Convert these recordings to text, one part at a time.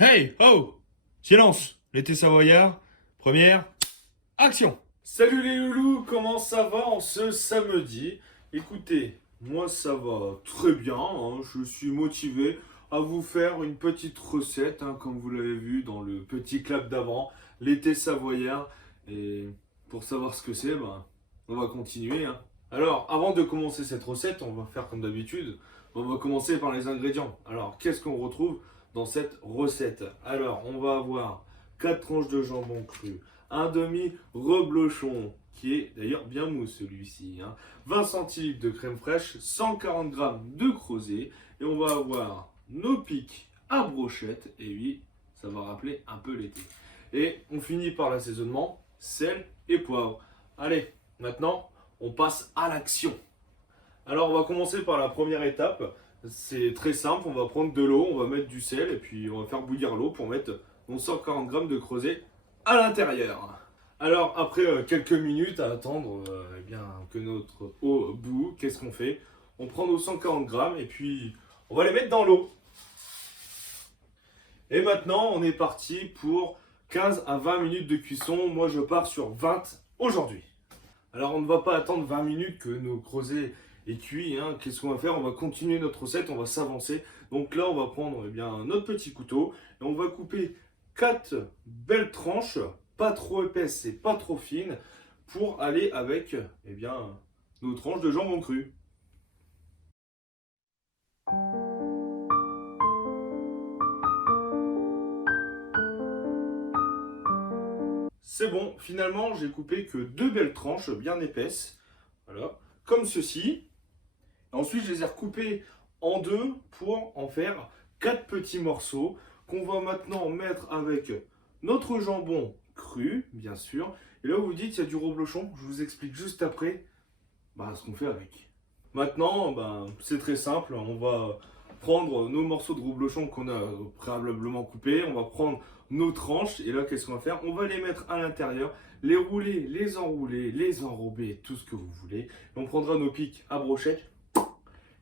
Hey, oh! Silence! L'été savoyard, première, action! Salut les loulous, comment ça va en ce samedi? Écoutez, moi ça va très bien, hein, je suis motivé à vous faire une petite recette, hein, comme vous l'avez vu dans le petit clap d'avant, l'été savoyard. Et pour savoir ce que c'est, ben, on va continuer, hein. Alors, avant de commencer cette recette, on va faire comme d'habitude, on va commencer par les ingrédients. Alors, qu'est-ce qu'on retrouve dans cette recette? Alors, on va avoir 4 tranches de jambon cru, un demi reblochon, qui est d'ailleurs bien mou celui-ci, hein, 20 centilitres de crème fraîche, 140 g de crozet, et on va avoir nos pics à brochette, et oui, ça va rappeler un peu l'été. Et on finit par l'assaisonnement, sel et poivre. Allez, maintenant, on passe à l'action. Alors, on va commencer par la première étape. C'est très simple, on va prendre de l'eau, on va mettre du sel, et puis on va faire bouillir l'eau pour mettre nos 140 g de crozet à l'intérieur. Alors, après quelques minutes à attendre eh bien, que notre eau bout, qu'est-ce qu'on fait? On prend nos 140 g et puis on va les mettre dans l'eau. Et maintenant, on est parti pour 15 à 20 minutes de cuisson. Moi, je pars sur 20 aujourd'hui. Alors, on ne va pas attendre 20 minutes que nos creusets aient cuit, hein. Qu'est-ce qu'on va faire? On va continuer notre recette, on va s'avancer. Donc là, on va prendre eh bien, notre petit couteau et on va couper 4 belles tranches, pas trop épaisses et pas trop fines, pour aller avec eh bien, nos tranches de jambon cru. C'est bon, finalement j'ai coupé que 2 belles tranches bien épaisses, voilà, comme ceci. Ensuite je les ai recoupées en deux pour en faire 4 petits morceaux qu'on va maintenant mettre avec notre jambon cru, bien sûr. Et là vous vous dites il y a du reblochon, je vous explique juste après ce qu'on fait avec. Maintenant, c'est très simple, on va prendre nos morceaux de reblochon qu'on a préalablement coupés, on va prendre nos tranches, et là qu'est-ce qu'on va faire? On va les mettre à l'intérieur, les rouler, les enrober, tout ce que vous voulez. Et on prendra nos pics à brochette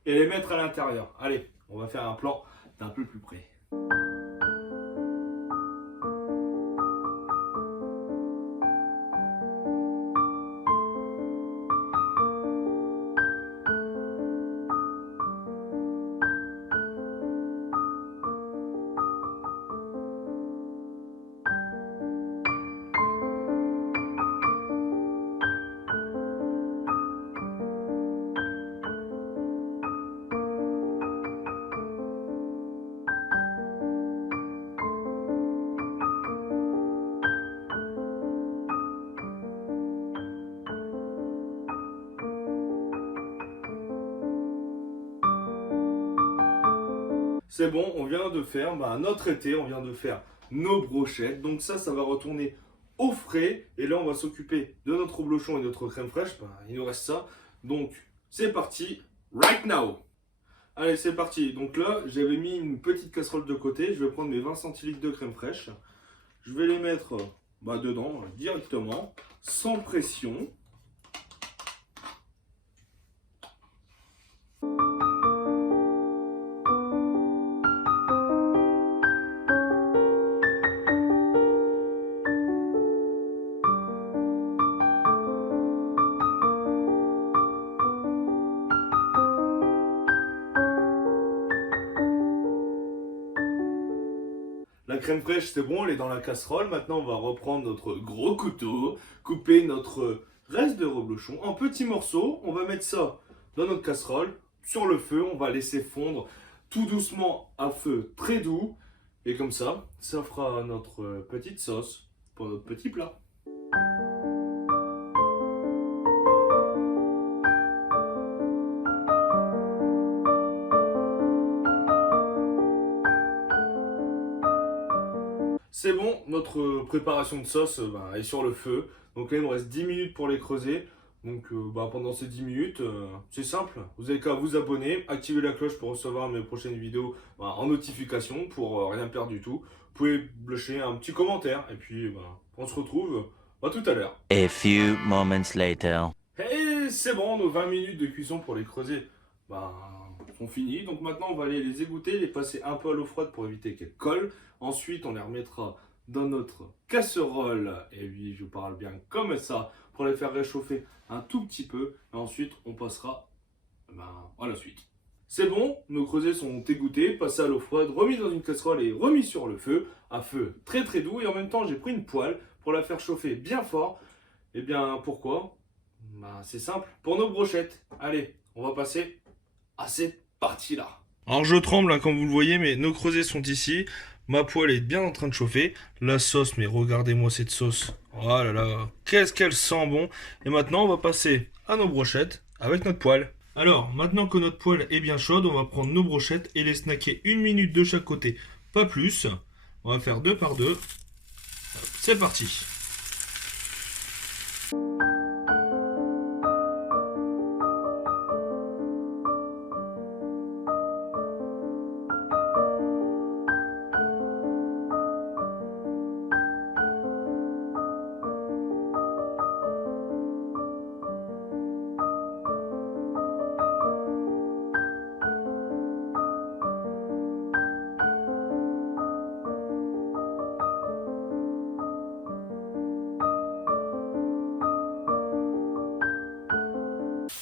et les mettre à l'intérieur. Allez, on va faire un plan d'un peu plus près. C'est bon, on vient de faire notre été, on vient de faire nos brochettes. Donc ça va retourner au frais. Et là, on va s'occuper de notre reblochon et de notre crème fraîche. Il nous reste ça. Donc, c'est parti, right now. Allez, c'est parti. Donc là, j'avais mis une petite casserole de côté. Je vais prendre mes 20 centilitres de crème fraîche. Je vais les mettre dedans directement, sans pression. La crème fraîche, c'est bon, elle est dans la casserole. Maintenant, on va reprendre notre gros couteau, couper notre reste de reblochon en petits morceaux. On va mettre ça dans notre casserole, sur le feu. On va laisser fondre tout doucement à feu très doux. Et comme ça fera notre petite sauce pour notre petit plat. C'est bon, notre préparation de sauce est sur le feu. Donc là, il nous reste 10 minutes pour les creuser. Donc pendant ces 10 minutes, c'est simple. Vous avez qu'à vous abonner, activer la cloche pour recevoir mes prochaines vidéos en notification pour rien perdre du tout. Vous pouvez lâcher un petit commentaire et puis on se retrouve tout à l'heure. A few moments later. Et c'est bon, nos 20 minutes de cuisson pour les creuser sont finis. Donc maintenant, on va aller les égoutter, les passer un peu à l'eau froide pour éviter qu'elles collent. Ensuite, on les remettra dans notre casserole. Et oui, je parle bien comme ça, pour les faire réchauffer un tout petit peu. Et ensuite, on passera à la suite. C'est bon, nos creusets sont égouttés, passés à l'eau froide, remis dans une casserole et remis sur le feu, à feu très très doux. Et en même temps, j'ai pris une poêle pour la faire chauffer bien fort. Et bien, pourquoi? C'est simple, pour nos brochettes. Allez, on va passer à cette partie-là. Alors je tremble, hein, comme vous le voyez, mais nos creusets sont ici. Ma poêle est bien en train de chauffer. La sauce, mais regardez-moi cette sauce. Oh là là, qu'est-ce qu'elle sent bon. Et maintenant, on va passer à nos brochettes avec notre poêle. Alors, maintenant que notre poêle est bien chaude, on va prendre nos brochettes et les snacker 1 minute de chaque côté, pas plus. On va faire 2 par 2. C'est parti.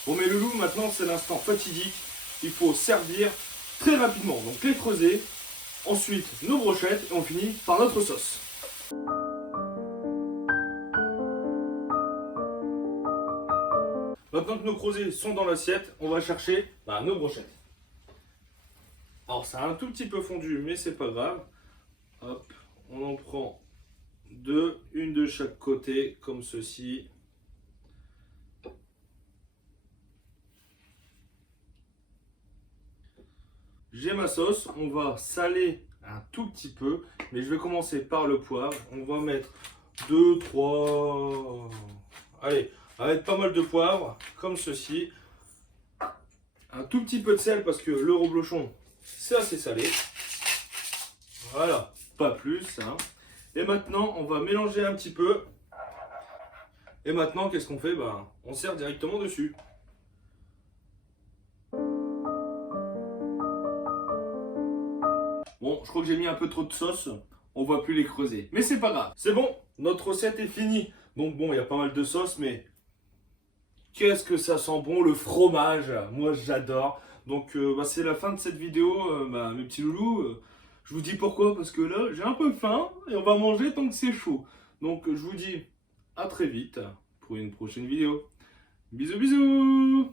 Bon mes loulous, maintenant c'est l'instant fatidique. Il faut servir très rapidement. Donc les creusets, ensuite nos brochettes et on finit par notre sauce. Maintenant que nos creusets sont dans l'assiette, on va chercher nos brochettes. Alors ça a un tout petit peu fondu, mais c'est pas grave. Hop, on en prend deux, une de chaque côté, comme ceci. J'ai ma sauce, on va saler un tout petit peu, mais je vais commencer par le poivre. On va mettre 2, 3... Allez, on va mettre pas mal de poivre, comme ceci. Un tout petit peu de sel, parce que le reblochon, c'est assez salé. Voilà, pas plus. Hein. Et maintenant, on va mélanger un petit peu. Et maintenant, qu'est-ce qu'on fait? On sert directement dessus. Bon, je crois que j'ai mis un peu trop de sauce, on voit plus les creuser. Mais c'est pas grave, c'est bon, notre recette est finie. Donc bon, il y a pas mal de sauce, mais qu'est-ce que ça sent bon, le fromage, moi j'adore. Donc c'est la fin de cette vidéo, mes petits loulous. Je vous dis pourquoi, parce que là, j'ai un peu faim et on va manger tant que c'est chaud. Donc je vous dis à très vite pour une prochaine vidéo. Bisous bisous.